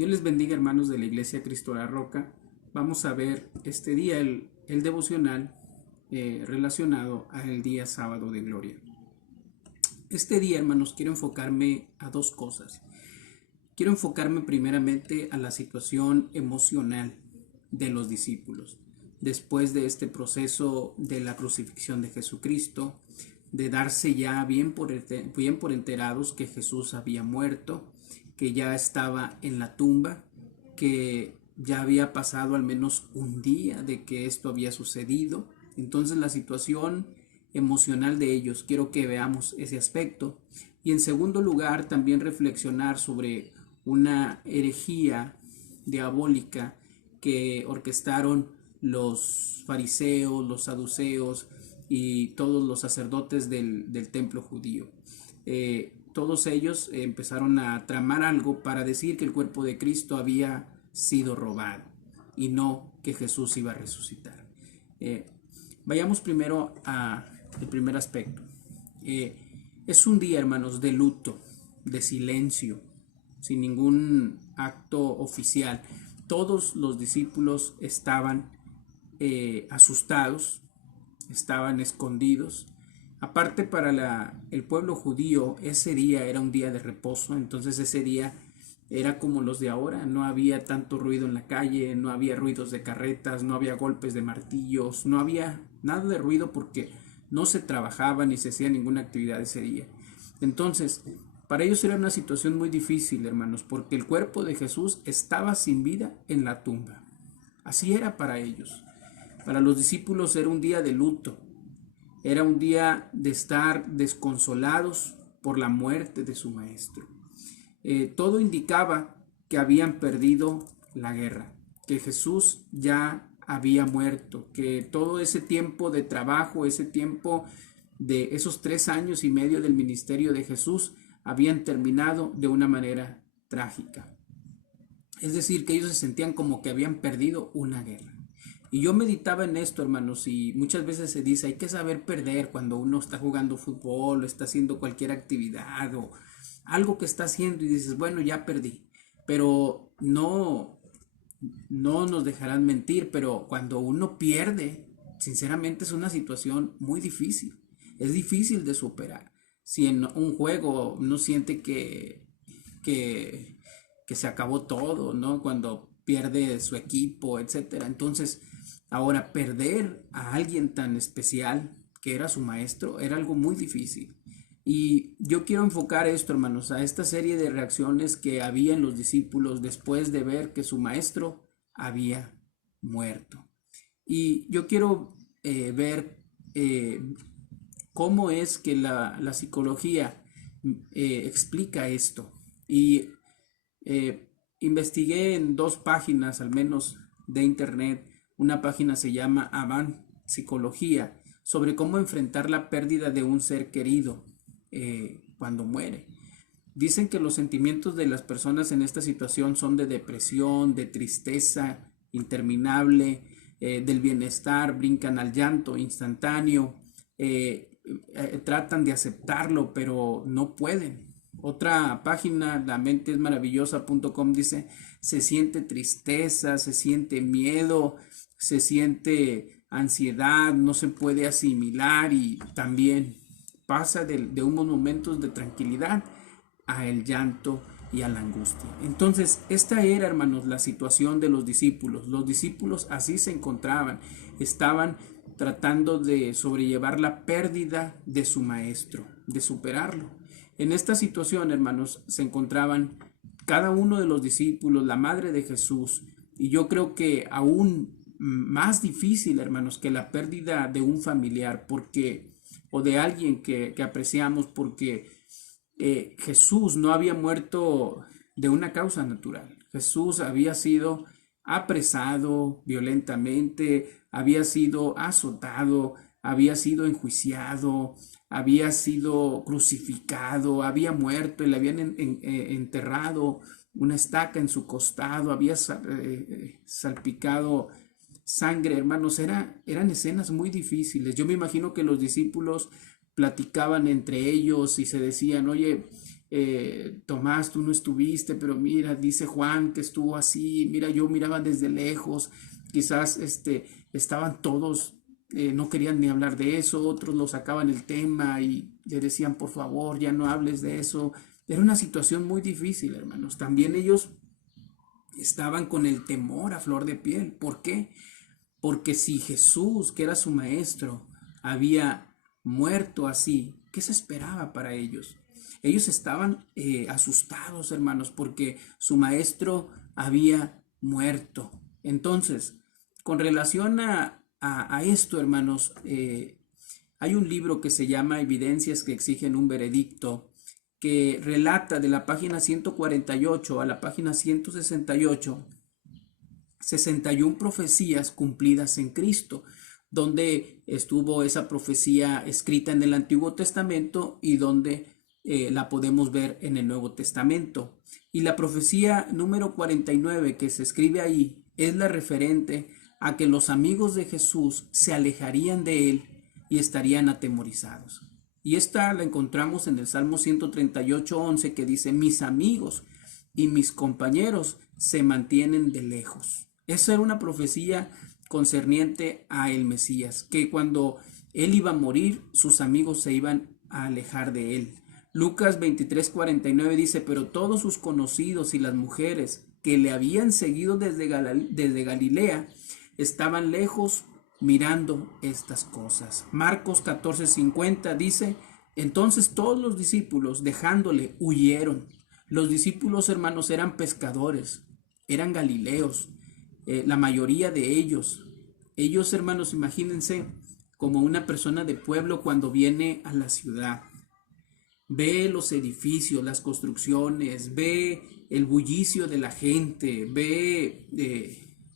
Dios les bendiga, hermanos de la Iglesia Cristo la Roca. Vamos a ver este día el devocional relacionado al día sábado de gloria. Este día, hermanos, quiero enfocarme a dos cosas. Quiero enfocarme primeramente a la situación emocional de los discípulos. Después de este proceso de la crucifixión de Jesucristo, de darse ya bien por enterados que Jesús había muerto, que ya estaba en la tumba, que ya había pasado al menos un día de que esto había sucedido. Entonces la situación emocional de ellos, quiero que veamos ese aspecto. Y en segundo lugar, también reflexionar sobre una herejía diabólica que orquestaron los fariseos, los saduceos y todos los sacerdotes del templo judío. Todos ellos empezaron a tramar algo para decir que el cuerpo de Cristo había sido robado y no que Jesús iba a resucitar. Vayamos primero al primer aspecto. Es un día, hermanos, de luto, de silencio, sin ningún acto oficial. Todos los discípulos estaban asustados, estaban escondidos. Aparte, para el pueblo judío ese día era un día de reposo, entonces ese día era como los de ahora, no había tanto ruido en la calle, no había ruidos de carretas, no había golpes de martillos, no había nada de ruido porque no se trabajaba ni se hacía ninguna actividad ese día. Entonces, para ellos era una situación muy difícil, hermanos, porque el cuerpo de Jesús estaba sin vida en la tumba. Así era para ellos. Para los discípulos era un día de luto. Era un día de estar desconsolados por la muerte de su maestro. Todo indicaba que habían perdido la guerra, que Jesús ya había muerto, que todo ese tiempo de trabajo, ese tiempo de esos 3 años y medio del ministerio de Jesús habían terminado de una manera trágica. Es decir, que ellos se sentían como que habían perdido una guerra. Y yo meditaba en esto, hermanos, y muchas veces se dice, hay que saber perder cuando uno está jugando fútbol o está haciendo cualquier actividad o algo que está haciendo y dices, bueno, ya perdí. Pero no nos dejarán mentir, pero cuando uno pierde, sinceramente es una situación muy difícil. Es difícil de superar. Si en un juego uno siente que, que se acabó todo, ¿no? Cuando pierde su equipo, etcétera. Entonces, ahora perder a alguien tan especial que era su maestro era algo muy difícil. Y yo quiero enfocar esto, hermanos, a esta serie de reacciones que había en los discípulos después de ver que su maestro había muerto. Y yo quiero ver cómo es que la psicología explica esto. Y investigué en 2 páginas al menos de internet. Una página se llama Avant Psicología, sobre cómo enfrentar la pérdida de un ser querido cuando muere. Dicen que los sentimientos de las personas en esta situación son de depresión, de tristeza interminable, del bienestar, brincan al llanto instantáneo, tratan de aceptarlo, pero no pueden. Otra página, lamentesmaravillosa.com, dice, se siente tristeza, se siente miedo, se siente ansiedad, no se puede asimilar y también pasa de unos momentos de tranquilidad a el llanto y a la angustia. Entonces, esta era, hermanos, la situación de los discípulos. Los discípulos así se encontraban, estaban tratando de sobrellevar la pérdida de su maestro, de superarlo. En esta situación, hermanos, se encontraban cada uno de los discípulos, la madre de Jesús, y yo creo que aún más difícil, hermanos, que la pérdida de un familiar, porque, o de alguien que apreciamos, porque Jesús no había muerto de una causa natural. Jesús había sido apresado violentamente, había sido azotado, había sido enjuiciado, había sido crucificado, había muerto y le habían enterrado una estaca en su costado, había salpicado sangre, hermanos. Eran escenas muy difíciles. Yo me imagino que los discípulos platicaban entre ellos y se decían, oye, Tomás, tú no estuviste, pero mira, dice Juan que estuvo así, mira, yo miraba desde lejos, quizás estaban todos, no querían ni hablar de eso, otros lo sacaban el tema y le decían, por favor, ya no hables de eso. Era una situación muy difícil, hermanos. También ellos estaban con el temor a flor de piel. ¿Por qué? Porque si Jesús, que era su maestro, había muerto así, ¿qué se esperaba para ellos? Ellos estaban asustados, hermanos, porque su maestro había muerto. Entonces, con relación a esto, hermanos, hay un libro que se llama Evidencias que exigen un veredicto, que relata de la página 148 a la página 168 61 profecías cumplidas en Cristo, donde estuvo esa profecía escrita en el Antiguo Testamento y donde la podemos ver en el Nuevo Testamento. Y la profecía número 49 que se escribe ahí es la referente a que los amigos de Jesús se alejarían de él y estarían atemorizados. Y esta la encontramos en el Salmo 138:11, que dice: mis amigos y mis compañeros se mantienen de lejos. Esa era una profecía concerniente a el Mesías, que cuando él iba a morir, sus amigos se iban a alejar de él. Lucas 23:49 dice: pero todos sus conocidos y las mujeres que le habían seguido desde Galilea estaban lejos mirando estas cosas. Marcos 14:50 dice: entonces todos los discípulos, dejándole, huyeron. Los discípulos, hermanos, eran pescadores, eran galileos, la mayoría de ellos. Ellos, hermanos, imagínense como una persona de pueblo cuando viene a la ciudad. Ve los edificios, las construcciones, ve el bullicio de la gente, ve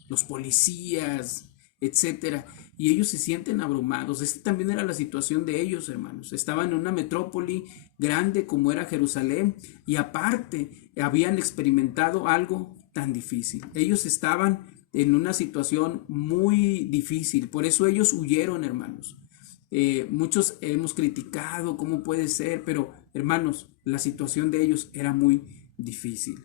los policías, etcétera, y ellos se sienten abrumados. También era la situación de ellos, hermanos. Estaban en una metrópoli grande como era Jerusalén, y aparte habían experimentado algo tan difícil. Ellos estaban en una situación muy difícil, por eso ellos huyeron, hermanos. Muchos hemos criticado cómo puede ser, pero hermanos, la situación de ellos era muy difícil.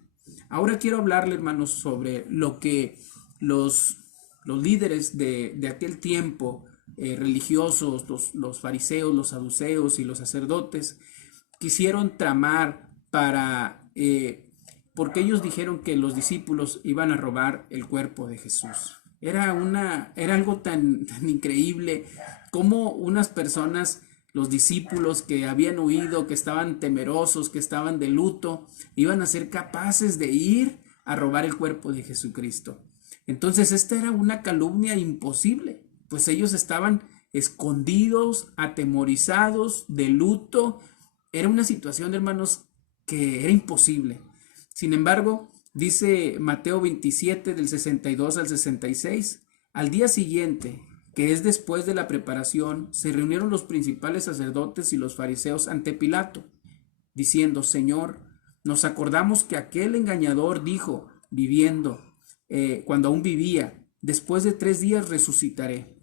Ahora quiero hablarle, hermanos, sobre lo que los líderes de aquel tiempo, religiosos, los fariseos, los saduceos y los sacerdotes, quisieron tramar porque ellos dijeron que los discípulos iban a robar el cuerpo de Jesús. Era algo tan increíble como unas personas, los discípulos que habían huido, que estaban temerosos, que estaban de luto, iban a ser capaces de ir a robar el cuerpo de Jesucristo. Entonces esta era una calumnia imposible, pues ellos estaban escondidos, atemorizados, de luto. Era una situación, hermanos, que era imposible. Sin embargo, dice Mateo 27 del 62 al 66, al día siguiente, que es después de la preparación, se reunieron los principales sacerdotes y los fariseos ante Pilato, diciendo: Señor, nos acordamos que aquel engañador dijo, cuando aún vivía, después de 3 días resucitaré.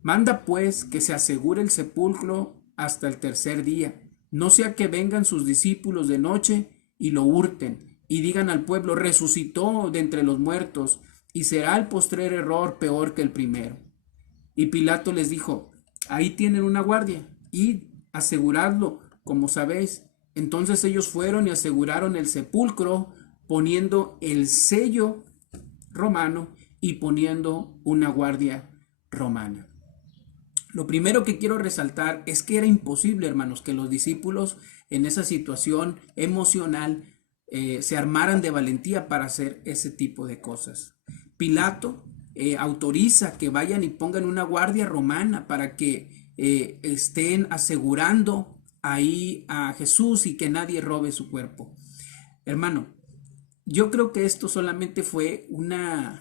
Manda pues que se asegure el sepulcro hasta el tercer día, no sea que vengan sus discípulos de noche y lo hurten, y digan al pueblo: resucitó de entre los muertos, y será el postrer error peor que el primero. Y Pilato les dijo: ahí tienen una guardia, id, aseguradlo, como sabéis. Entonces ellos fueron y aseguraron el sepulcro, poniendo el sello romano y poniendo una guardia romana. Lo primero que quiero resaltar es que era imposible, hermanos, que los discípulos en esa situación emocional se armaran de valentía para hacer ese tipo de cosas. Pilato autoriza que vayan y pongan una guardia romana para que estén asegurando ahí a Jesús y que nadie robe su cuerpo. Hermano, yo creo que esto solamente fue una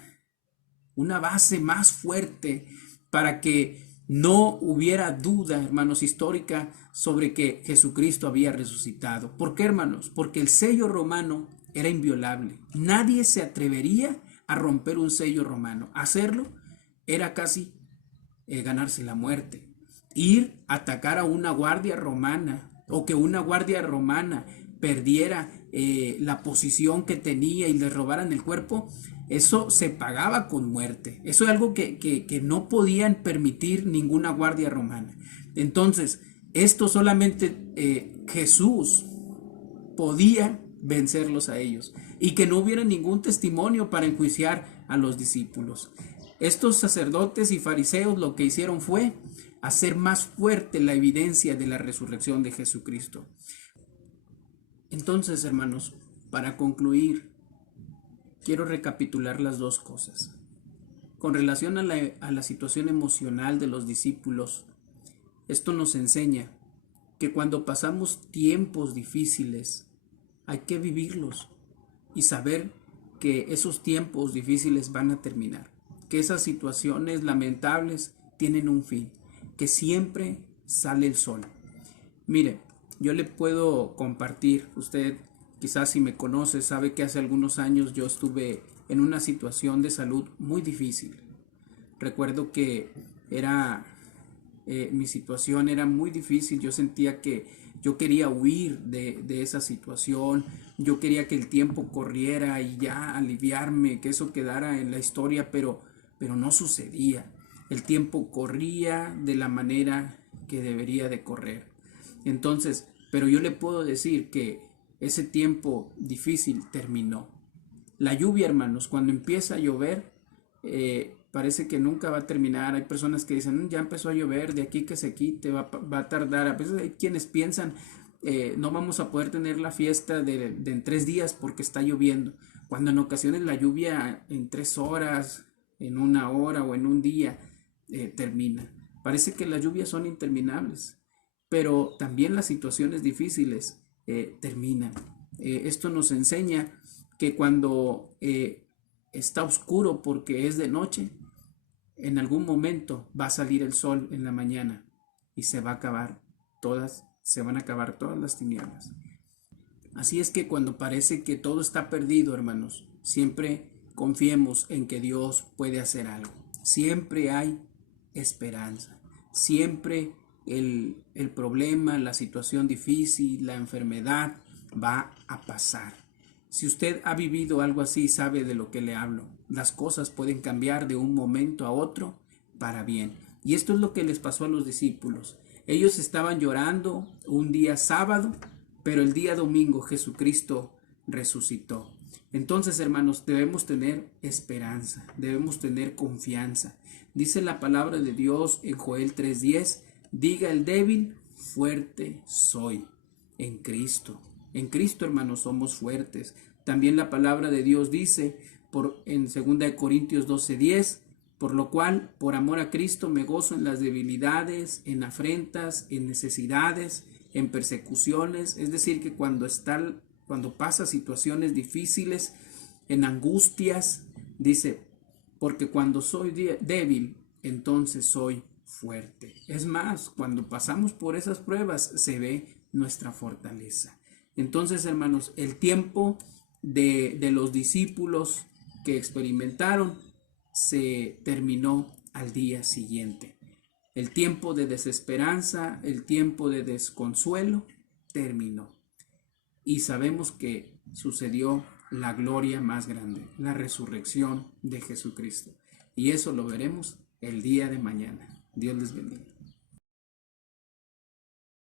base más fuerte para que no hubiera duda, hermanos, histórica sobre que Jesucristo había resucitado. ¿Por qué, hermanos? Porque el sello romano era inviolable. Nadie se atrevería a romper un sello romano. Hacerlo era casi ganarse la muerte. Ir a atacar a una guardia romana, o que una guardia romana perdiera la posición que tenía y le robaran el cuerpo, eso se pagaba con muerte. Eso es algo que no podían permitir ninguna guardia romana. Entonces, esto solamente Jesús podía vencerlos a ellos y que no hubiera ningún testimonio para enjuiciar a los discípulos. Estos sacerdotes y fariseos lo que hicieron fue hacer más fuerte la evidencia de la resurrección de Jesucristo. Entonces, hermanos, para concluir, quiero recapitular las dos cosas. Con relación a la situación emocional de los discípulos, esto nos enseña que cuando pasamos tiempos difíciles, hay que vivirlos y saber que esos tiempos difíciles van a terminar, que esas situaciones lamentables tienen un fin, que siempre sale el sol. Mire, yo le puedo compartir, usted quizás si me conoce sabe que hace algunos años yo estuve en una situación de salud muy difícil. Recuerdo que mi situación era muy difícil, yo sentía que yo quería huir de esa situación, yo quería que el tiempo corriera y ya aliviarme, que eso quedara en la historia, pero no sucedía. El tiempo corría de la manera que debería de correr. Entonces, pero yo le puedo decir que ese tiempo difícil terminó. La lluvia, hermanos, cuando empieza a llover, parece que nunca va a terminar. Hay personas que dicen, ya empezó a llover, de aquí que se quite, va a tardar. A veces hay quienes piensan, no vamos a poder tener la fiesta de en 3 días porque está lloviendo. Cuando en ocasiones la lluvia en 3 horas, en 1 hora o en un día termina. Parece que las lluvias son interminables, pero también las situaciones difíciles terminan. Esto nos enseña que cuando está oscuro porque es de noche, en algún momento va a salir el sol en la mañana y se van a acabar todas las tinieblas. Así es que cuando parece que todo está perdido, hermanos, siempre confiemos en que Dios puede hacer algo. Siempre hay esperanza. Siempre el problema, la situación difícil, la enfermedad va a pasar. Si usted ha vivido algo así, sabe de lo que le hablo. Las cosas pueden cambiar de un momento a otro para bien. Y esto es lo que les pasó a los discípulos. Ellos estaban llorando un día sábado, pero el día domingo Jesucristo resucitó. Entonces, hermanos, debemos tener esperanza, debemos tener confianza. Dice la palabra de Dios en Joel 3:10, diga el débil, fuerte soy en Cristo. En Cristo, hermanos, somos fuertes. También la palabra de Dios dice en 2 Corintios 12:10, por lo cual, por amor a Cristo, me gozo en las debilidades, en afrentas, en necesidades, en persecuciones. Es decir, que cuando pasa situaciones difíciles, en angustias, dice, porque cuando soy débil, entonces soy fuerte. Es más, cuando pasamos por esas pruebas, se ve nuestra fortaleza. Entonces, hermanos, el tiempo de los discípulos que experimentaron se terminó al día siguiente. El tiempo de desesperanza, el tiempo de desconsuelo terminó. Y sabemos que sucedió la gloria más grande, la resurrección de Jesucristo. Y eso lo veremos el día de mañana. Dios les bendiga.